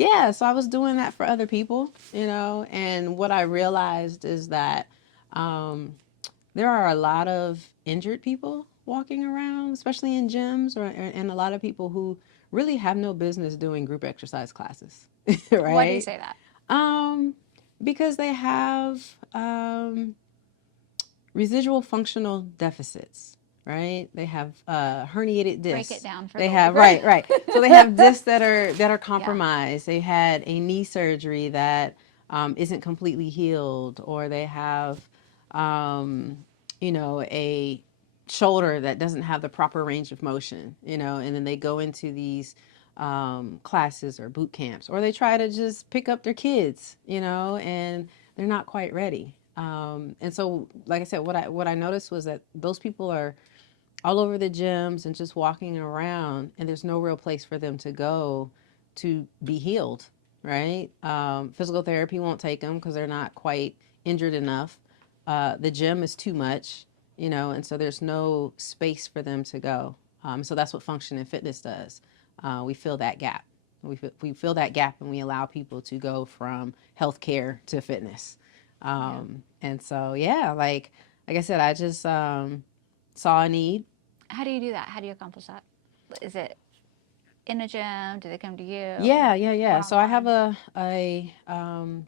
Yeah, so I was doing that for other people, and what I realized is that um, there are a lot of injured people walking around, especially in gyms, and a lot of people who really have no business doing group exercise classes, Why do you right? say that? Um, because they have residual functional deficits, right? They have herniated Break it discs. down for They the have labor. right. So they have discs that are Yeah. compromised. They had a knee surgery that isn't completely healed, or they have, um, a shoulder that doesn't have the proper range of motion. And then they go into these classes or boot camps, or they try to just pick up their kids, and they're not quite ready. And so, like I said, what I noticed was that those people are all over the gyms and just walking around, and there's no real place for them to go to be healed, right? Physical therapy won't take them because they're not quite injured enough. The gym is too much, and so there's no space for them to go. So that's what function and fitness does. We fill that gap. We fill that gap, and we allow people to go from healthcare to fitness. Yeah. And so, yeah, like I said, I just saw a need. How do you do that? How do you accomplish that? Is it in a gym? Do they come to you? Yeah. One So I have on a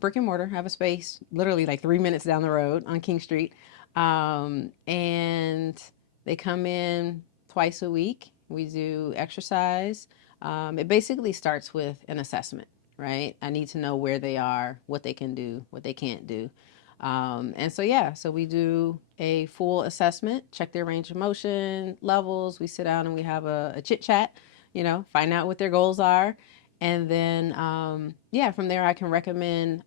brick and mortar. I have a space literally like 3 minutes down the road on King Street, and they come in twice a week. We do exercise. It basically starts with an assessment, right? I need to know where they are, what they can do, what they can't do. And so, yeah, so we do a full assessment, check their range of motion levels. We sit down and we have a chit chat, find out what their goals are. And then, yeah, from there, I can recommend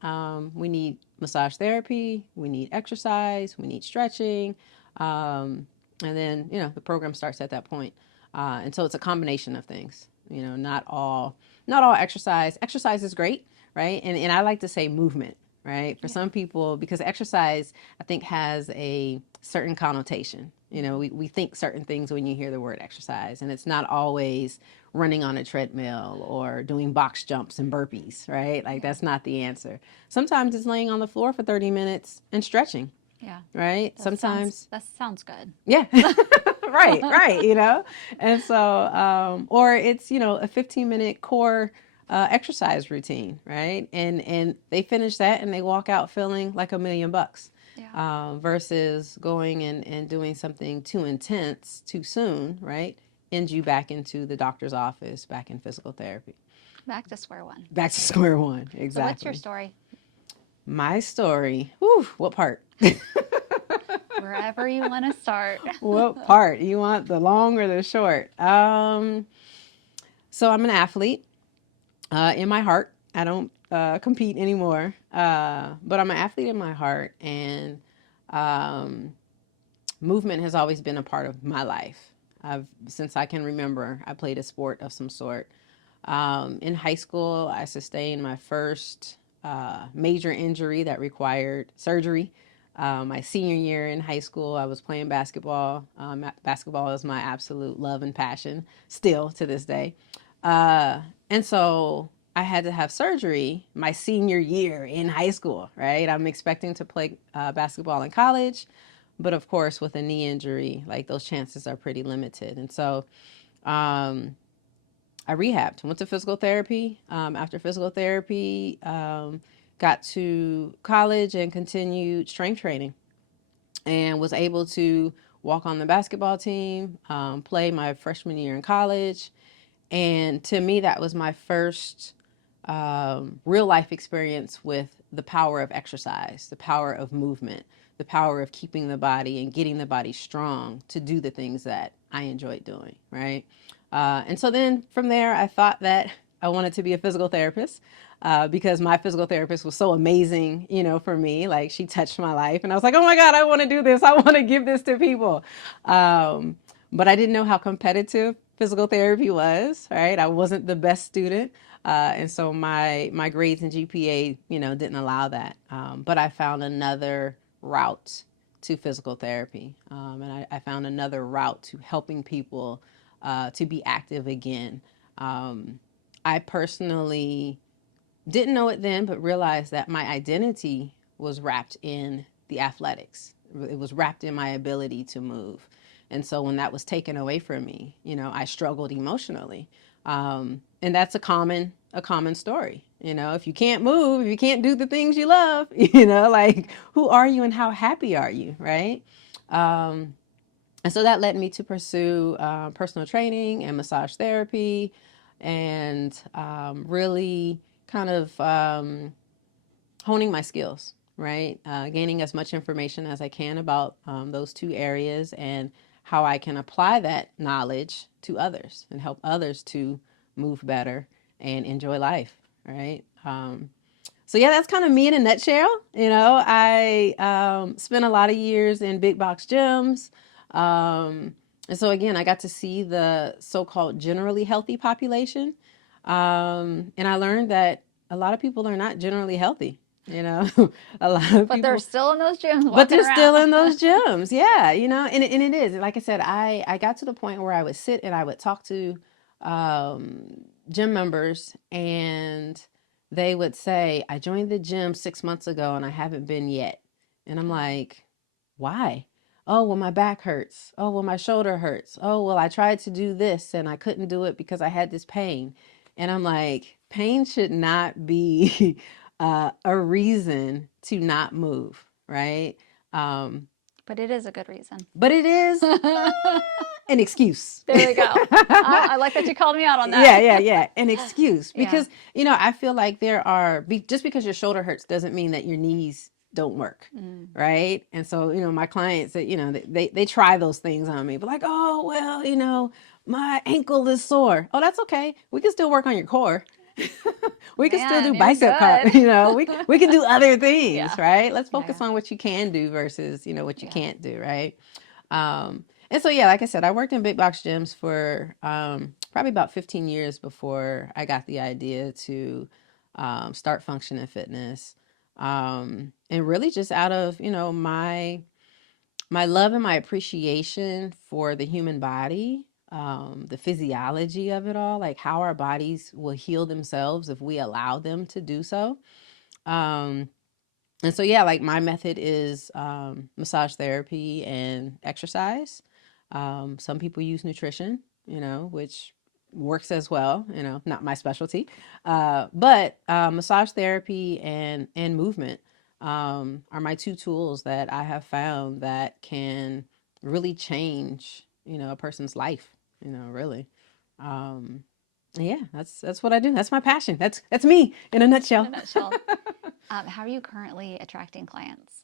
we need massage therapy, we need exercise, we need stretching. And then, the program starts at that point. And so it's a combination of things, not all exercise. Exercise is great, right? And I like to say movement, right? For yeah. some people, because exercise, I think, has a certain connotation. We think certain things when you hear the word exercise, and it's not always running on a treadmill or doing box jumps and burpees, right? Like, Yeah. that's not the answer. Sometimes it's laying on the floor for 30 minutes and stretching, Yeah. right? Sometimes, That sounds good. yeah. right. And so, or it's, a 15-minute core exercise routine, right? And they finish that and they walk out feeling like $1 million, Yeah. versus going and doing something too intense too soon, right? End you back into the doctor's office, back in physical therapy. Back to square one. Back to square one, So what's your exactly. story? My story. Whew, what part? Wherever you want to start. What part? You want the long or the short? So I'm an athlete in my heart. I don't compete anymore, but I'm an athlete in my heart, and um, movement has always been a part of my life. Since I can remember, I played a sport of some sort. In high school, I sustained my first major injury that required surgery. My senior year in high school, I was playing basketball. Basketball is my absolute love and passion, still to this day. And so I had to have surgery my senior year in high school, right? I'm expecting to play basketball in college, but of course, with a knee injury, like, those chances are pretty limited. And so, um, I rehabbed, went to physical therapy. After physical therapy, got to college and continued strength training, and was able to walk on the basketball team, play my freshman year in college. And to me, that was my first real life experience with the power of exercise, the power of movement, the power of keeping the body and getting the body strong to do the things that I enjoyed doing, right? And so then from there, I thought that I wanted to be a physical therapist, because my physical therapist was so amazing, for me. Like, she touched my life, and I was like, oh my God, I want to do this. I want to give this to people. But I didn't know how competitive physical therapy was, right? I wasn't the best student. And so my grades and GPA, didn't allow that. But I found another route to physical therapy. And I found another route to helping people to be active again. I personally Didn't know it then, but realized that my identity was wrapped in the athletics. It was wrapped in my ability to move. And so when that was taken away from me, I struggled emotionally. And that's a common story. If you can't move, if you can't do the things you love, like who are you and how happy are you, right? And so that led me to pursue personal training and massage therapy and really kind of honing my skills, right? Gaining as much information as I can about those two areas and how I can apply that knowledge to others and help others to move better and enjoy life, right? So yeah, that's kind of me in a nutshell. I spent a lot of years in big box gyms. And so again, I got to see the so-called generally healthy population. And I learned that a lot of people are not generally healthy. A lot of But they're people, still in those gyms but walking they're still in around. those gyms. Yeah, and it is. Like I said, I got to the point where I would sit and I would talk to gym members and they would say, I joined the gym 6 months ago and I haven't been yet. And I'm like, why? Oh, well, my back hurts. Oh, well, my shoulder hurts. Oh, well, I tried to do this and I couldn't do it because I had this pain. And I'm like, pain should not be a reason to not move, right? Um, But it is a good reason. but it is an excuse. There we go. I like that you called me out on Yeah, that. yeah, yeah. An excuse. Yeah. Because, I feel like just because your shoulder hurts doesn't mean that your knees don't work. Right. And so, my clients that, they try those things on me, but like, oh, well, my ankle is sore. Oh, that's okay. We can still work on your core. We can still Man, do you're bicep good. we can do other things, Yeah. right? Let's Yeah, focus yeah. on what you can do versus, what you Yeah. can't do, right? And so, yeah, like I said, I worked in big box gyms for probably about 15 years before I got the idea to start Function and Fitness. And really just out of, my love and my appreciation for the human body, the physiology of it all, like how our bodies will heal themselves if we allow them to do so. Um, and so, yeah, like my method is massage therapy and exercise. Some people use nutrition, which works as well, not my specialty. But massage therapy and movement are my two tools that I have found that can really change, a person's life, really. Um, yeah, that's what I do. That's my passion. That's me in a In nutshell. a nutshell. How are you currently attracting clients?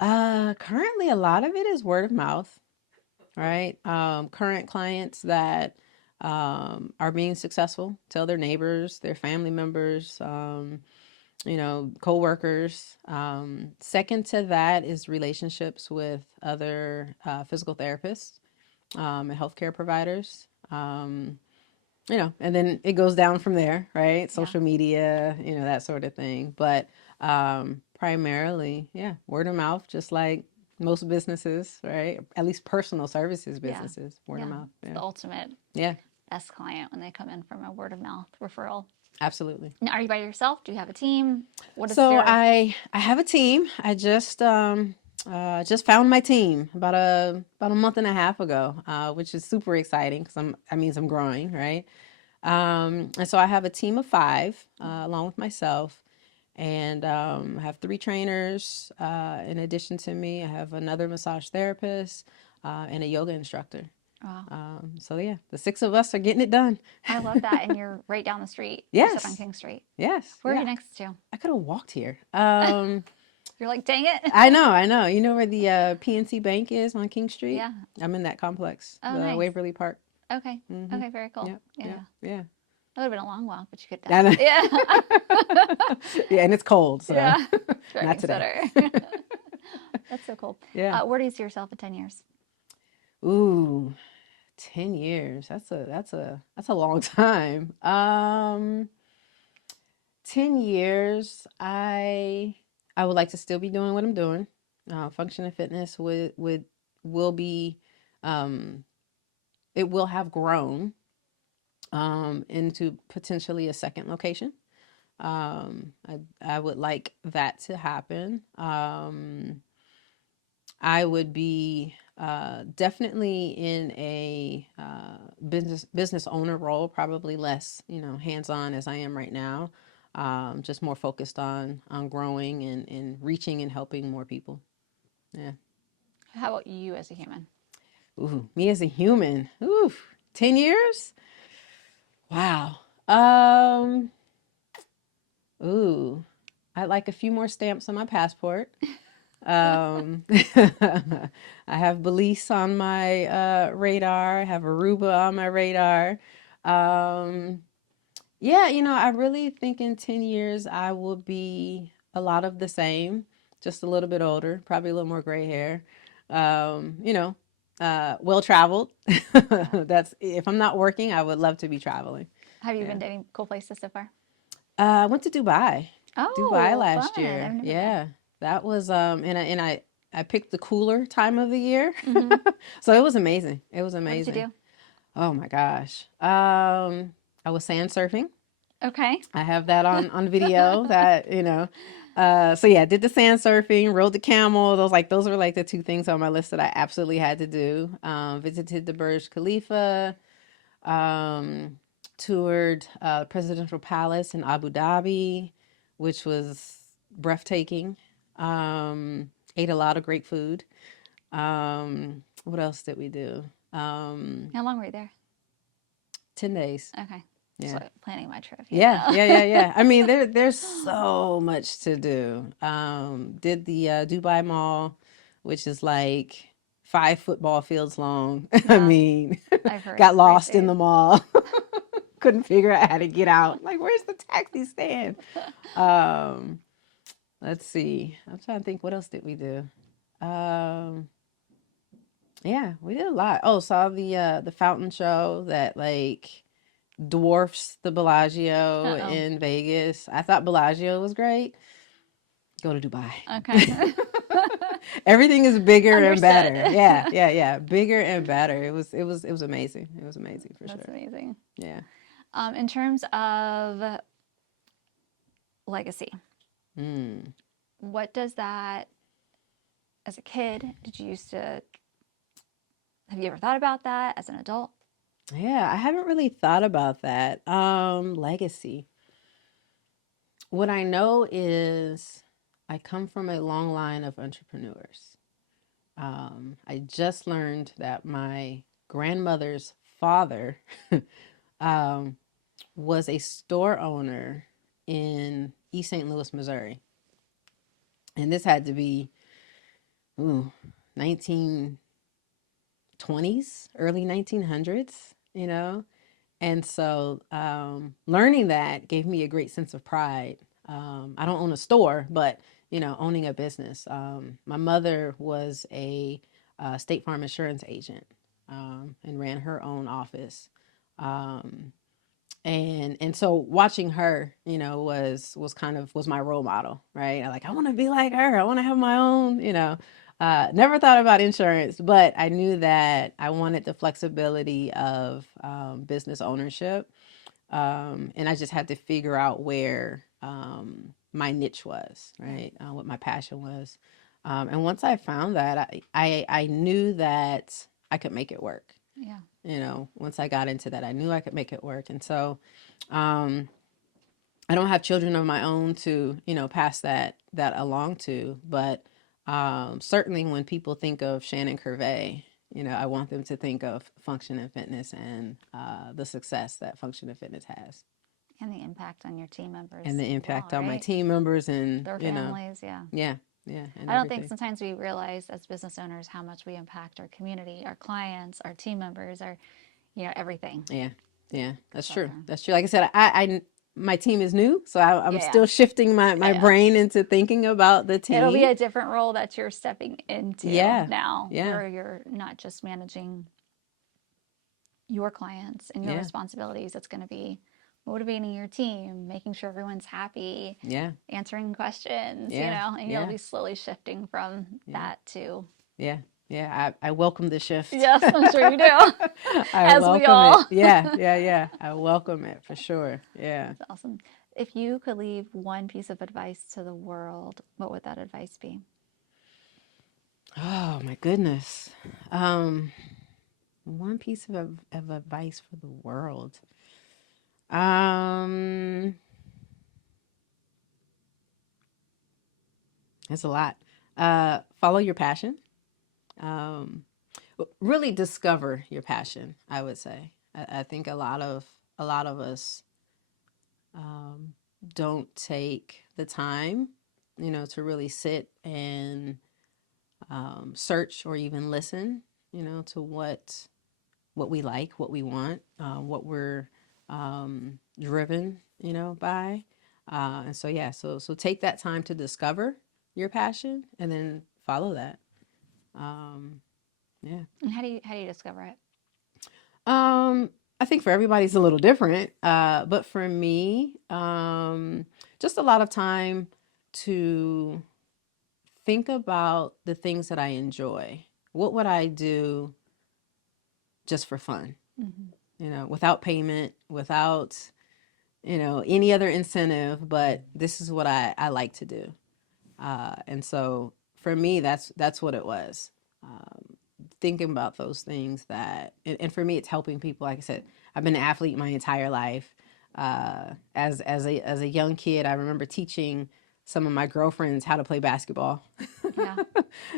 Currently, a lot of it is word of mouth, right? Current clients that are being successful tell their neighbors, their family members, coworkers. Second to that is relationships with other physical therapists and healthcare providers. And then it goes down from there, right? Yeah. Social media, that sort of thing. But primarily, yeah, word of mouth, just like most businesses, right? At least personal services Yeah. businesses, word of Yeah. mouth. It's Yeah. the ultimate Yeah, best client when they come in from a word of mouth referral. absolutely. Now, are you by yourself? Do you have a team? What is So your I have a team. I just found my team about a month and a half ago, which is super exciting because that means I'm growing, right? And so I have a team of five, along with myself, and I have three trainers. In addition to me, I have another massage therapist and a yoga instructor. Wow. So yeah, the six of us are getting it done. I love that. And you're right down the street. You said on Yes, King Street. yes, Where are you yeah. next to? I could have walked here. You're like, dang it. I know, I know. You know where the PNC Bank is on King Street? Yeah. I'm in that complex, Oh, the nice. Waverly Park. Okay. Mm-hmm. Okay, very cool. Yep, Yeah. yep, yeah. That would have been a long walk, but you could I have know. done it. Yeah. Yeah, and it's cold, so Yeah. not Driving today. sweater. That's so cool. Yeah. Where do you see yourself in 10 years? Ooh, 10 years. That's a long time. 10 years, I would like to still be doing what I'm doing. Function and fitness will be um it will have grown into potentially a second location. I would like that to happen. I would be definitely in a business owner role, probably less, hands on as I am right now. Just more focused on growing and reaching and helping more people. Yeah. How about you as a human? Ooh, me as a human. Ooh, 10 years. Wow. Um. Ooh, I'd like a few more stamps on my passport. Um, I have Belize on my radar. I have Aruba on my radar. Um, yeah, I really think in 10 years I will be a lot of the same, just a little bit older, probably a little more gray hair. Um, you know, well traveled. That's if I'm not working, I would love to be traveling. Have you Yeah. been to any cool places so far? I went to Dubai. Dubai Oh, fun. last I've year. never been. Yeah. That was and I picked the cooler time of the year. Hmm. So it was amazing. It was What did you amazing. do? Oh my gosh. I was sand surfing. Okay. I have that on video so yeah, did the sand surfing, rode the camel. Those were like the two things on my list that I absolutely had to do. Visited the Burj Khalifa, um, toured Presidential Palace in Abu Dhabi, which was breathtaking. Ate a lot of great food. What else did we do? How long were you there? 10 days. Okay. So Yeah. planning my trip, Yeah, yeah, yeah, yeah. I mean, there's so much to do. Did the Dubai Mall, which is like 5 football fields long. I Yeah, mean, I've heard got it's lost in crazy. the mall. Couldn't figure out how to get out. Like, where's the taxi stand? Um, let's see. I'm trying to think. What else did we do? Um, yeah, we did a lot. Oh, saw the fountain show that dwarfs the Bellagio Uh-oh. in Vegas. I thought Bellagio was great. Go to Dubai. Okay. Everything is bigger and Understood. better. Yeah, yeah, yeah. Bigger and better. It was amazing. It was amazing for That's sure. amazing. Yeah. In terms of legacy, Mm. what does that, as a kid, did you used to, have you ever thought about that as an adult? Yeah, I haven't really thought about that. Legacy. What I know is I come from a long line of entrepreneurs. I just learned that my grandmother's father um, was a store owner in East St. Louis, Missouri. And this had to be, ooh, 1920s, early 1900s, And so learning that gave me a great sense of pride. I don't own a store, but owning a business. My mother was a State Farm insurance agent and ran her own office. Um, and so watching her, was kind of was my role model, right? I want to be like her. I want to have my own, never thought about insurance, but I knew that I wanted the flexibility of business ownership. And I just had to figure out where my niche was, right? What my passion was. And once I found that, I knew that I could make it work. Yeah. Once I got into that, I knew I could make it work. And so, um, I don't have children of my own to, pass that along to, but certainly when people think of Shannon Curvey, I want them to think of function and fitness and the success that function and fitness has, And the impact on your team members and the as well, impact on my right? team members and Their families, yeah. yeah, yeah, and I don't think everything. sometimes we realize as business owners how much we impact our community, our clients, our team members, our, everything. Yeah, yeah, that's So, true. That's true. Like I said, my team is new, so I'm yeah, still shifting my yeah. brain into thinking about the It'll be team. a different role that you're stepping into Yeah, now, yeah, where you're not just managing your clients and your yeah, responsibilities. It's going to be motivating your team, making sure everyone's happy, yeah, answering questions, yeah, and you'll yeah, be slowly shifting from yeah, that to, yeah, yeah. I welcome the shift. yes, I'm sure you do, I as we welcome it. all. Yeah, yeah, yeah. I welcome it for sure. Yeah. That's awesome. If you could leave one piece of advice to the world, what would that advice be? Oh my goodness. Um, One piece of advice for the world. Um, it's a lot. Follow your passion. Um, really discover your passion. I would say. I think a lot of us um, don't take the time, to really sit and search or even listen, to what we like, what we want, what we're driven, by. And so yeah, so take that time to discover your passion and then follow that. Um, yeah. And how do you discover it? Um, I think for everybody's a little different, but for me, just a lot of time to think about the things that I enjoy. What would I do just for fun? Without payment, without, any other incentive, but this is what I like to do. And so for me, that's what it was. Thinking about those things and for me, it's helping people. Like I said, I've been an athlete my entire life. As a young kid, I remember teaching some of my girlfriends how to play basketball. Yeah.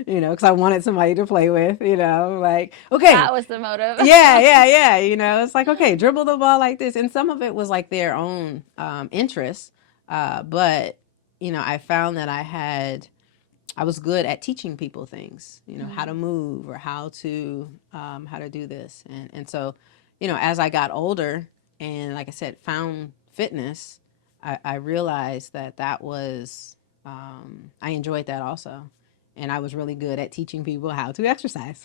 Because I wanted somebody to play with. Like, okay, That was the motive. yeah, yeah, yeah. It's like, okay, dribble the ball like this. And some of it was like their own interests. But, I found that I was good at teaching people things, how to move or how to do this. And so, as I got older and like I said, found fitness, I realized that was, I enjoyed that also. And I was really good at teaching people how to exercise.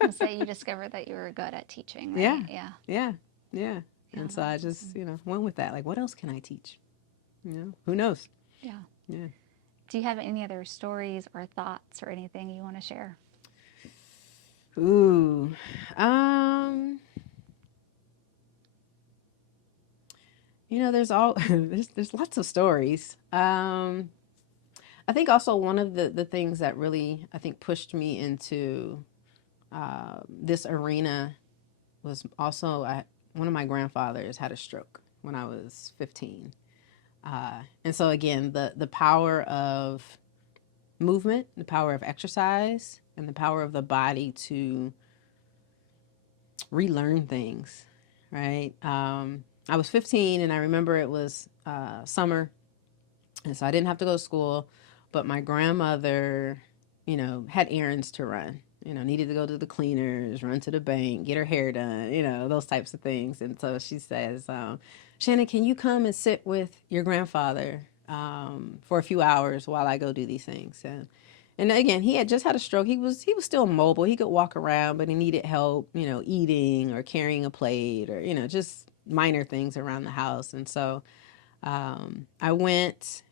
And so you discovered that you were good at teaching, Yeah, right? Yeah. yeah, yeah. Yeah, And so I that's just, awesome. went with that. Like, what else can I teach? Who knows? Yeah. Yeah. Do you have any other stories or thoughts or anything you want to share? Ooh. Um, there's all there's lots of stories. I think also one of the things that really I think pushed me into this arena was also one of my grandfathers had a stroke when I was 15. And so again, the power of movement, the power of exercise, and the power of the body to relearn things, right? I was 15 and I remember it was summer, and so I didn't have to go to school, but my grandmother, had errands to run. Needed to go to the cleaners, run to the bank, get her hair done, those types of things. And so she says, Shannon, can you come and sit with your grandfather for a few hours while I go do these things? And again, he had just had a stroke. He was still mobile. He could walk around, but he needed help, eating or carrying a plate or, just minor things around the house. And so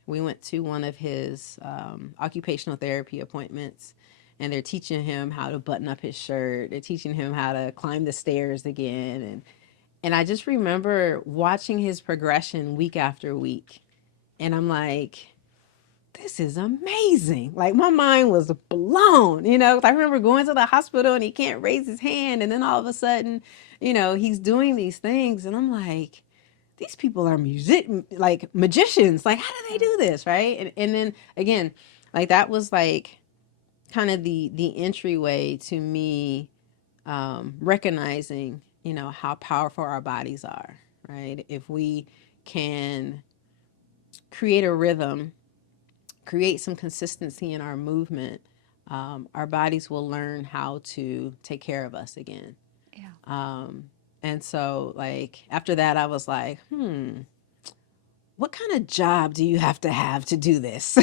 we went to one of his occupational therapy appointments, and they're teaching him how to button up his shirt. They're teaching him how to climb the stairs again. And I just remember watching his progression week after week. And I'm like, this is amazing. Like my mind was blown, 'cause I remember going to the hospital and he can't raise his hand. And then all of a sudden, he's doing these things. And I'm like, these people are like magicians. Like, how do they do this? Right. And then again, like that was like kind of the entryway to me recognizing, how powerful our bodies are. Right. If we can create a rhythm, create some consistency in our movement, our bodies will learn how to take care of us again. Yeah. And so, like, after that, I was like, what kind of job do you have to do this?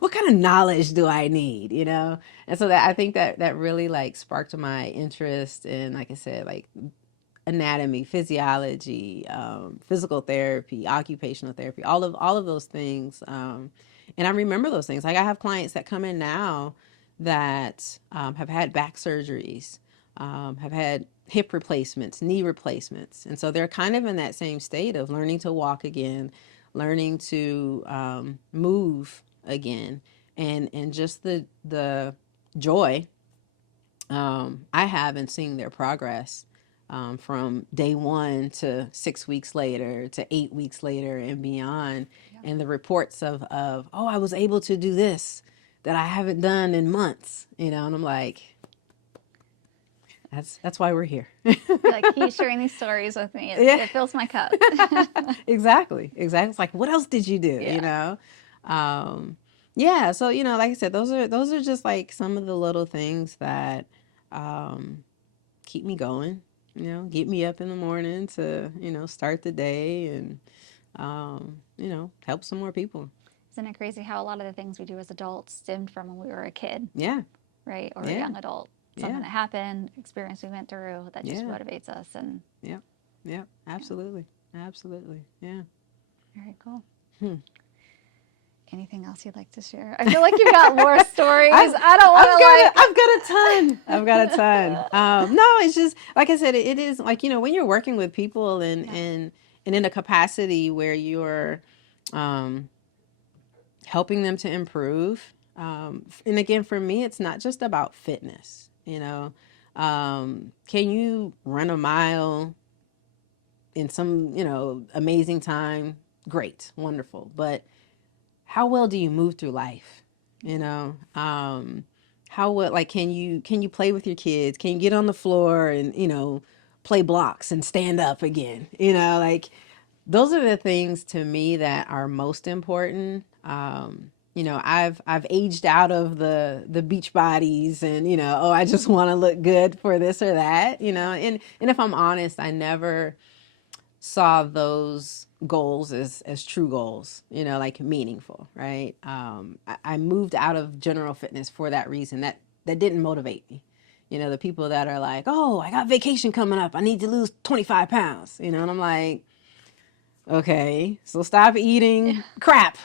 What kind of knowledge do I need, And so that I think that really like sparked my interest in, like I said, like anatomy, physiology, physical therapy, occupational therapy, all of those things. And I remember those things. Like I have clients that come in now that have had back surgeries, have had hip replacements, knee replacements, and so they're kind of in that same state of learning to walk again, learning to move again, and just the joy I have in seeing their progress, from day one to 6 weeks later to 8 weeks later and beyond. Yeah. And the reports of, oh, I was able to do this that I haven't done in months, and I'm like, that's why we're here. Like, keep sharing these stories with me. Yeah. It fills my cup. Exactly. It's like, what else did you do? Yeah. Yeah. So, like I said, those are just like some of the little things that keep me going, get me up in the morning to, start the day and, help some more people. Isn't it crazy how a lot of the things we do as adults stemmed from when we were a kid? Yeah. Right? Or a Yeah. young adult. Something that happened, experience we went through that just motivates us. And Yep. Yep. Absolutely. Absolutely. Yeah. Very cool. Anything else you'd like to share? I feel like you've got more stories. I don't want to I've got a ton. No, it's just, like I said, it is like, when you're working with people and in a capacity where you're helping them to improve. And again, for me, it's not just about fitness, can you run a mile in some, amazing time? Great, wonderful. But how well do you move through life? How well, like, can you play with your kids? Can you get on the floor and, play blocks and stand up again? Like, those are the things to me that are most important. I've aged out of the beach bodies and, oh, I just want to look good for this or that, and if I'm honest, I never saw those goals as true goals, like meaningful, right? I moved out of general fitness for that reason. That didn't motivate me. The people that are like, oh, I got vacation coming up, I need to lose 25 pounds, and I'm like, okay, so stop eating crap.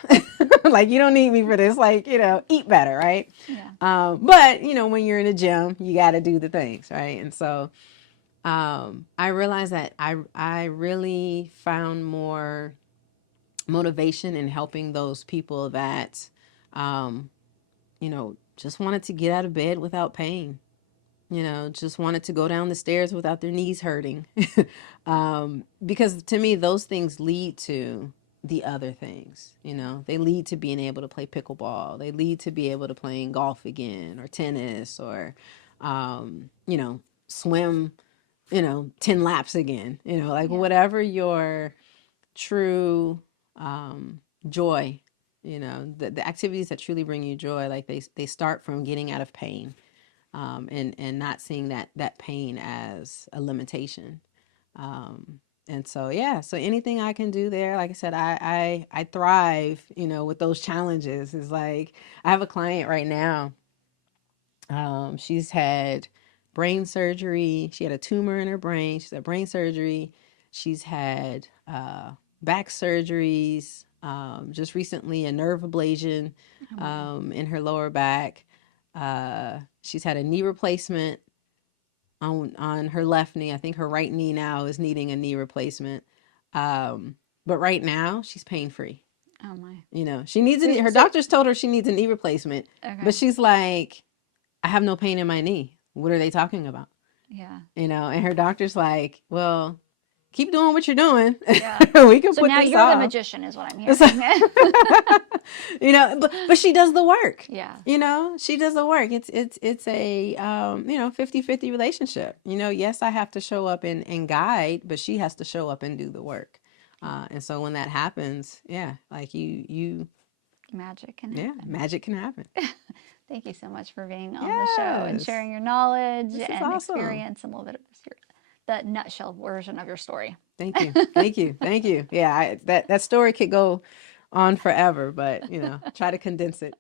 Like, you don't need me for this. Like, eat better, right? Yeah. But, when you're in a gym, you got to do the things, right? And so I realized that I really found more motivation in helping those people that, just wanted to get out of bed without pain. Just wanted to go down the stairs without their knees hurting. Because to me, those things lead to the other things. They lead to being able to play pickleball. They lead to be able to playing golf again, or tennis, or, swim, 10 laps again, like whatever your true joy, the activities that truly bring you joy, like they start from getting out of pain. And not seeing that pain as a limitation. And so, so anything I can do there, like I said, I thrive, with those challenges. Is like, I have a client right now. She's had brain surgery. She had a tumor in her brain. She's had brain surgery. She's had back surgeries. Just recently, a nerve ablation in her lower back. She's had a knee replacement on her left knee. I think her right knee now is needing a knee replacement. But right now she's pain free. Oh my. She needs her doctors told her she needs a knee replacement. Okay. But she's like, I have no pain in my knee. What are they talking about? Yeah. And her doctor's like, well, keep doing what you're doing. Yeah. We can so put now this you're off. The magician is what I'm hearing. But she does the work. Yeah. She does the work. It's a 50-50 relationship. Yes, I have to show up and guide, but she has to show up and do the work. And so when that happens, like you magic can happen. Yeah, magic can happen. Thank you so much for being on the show and sharing your knowledge and awesome. Experience and a little bit of the nutshell version of your story. Thank you. Thank you. Thank you. Yeah, that story could go on forever, but try to condense it.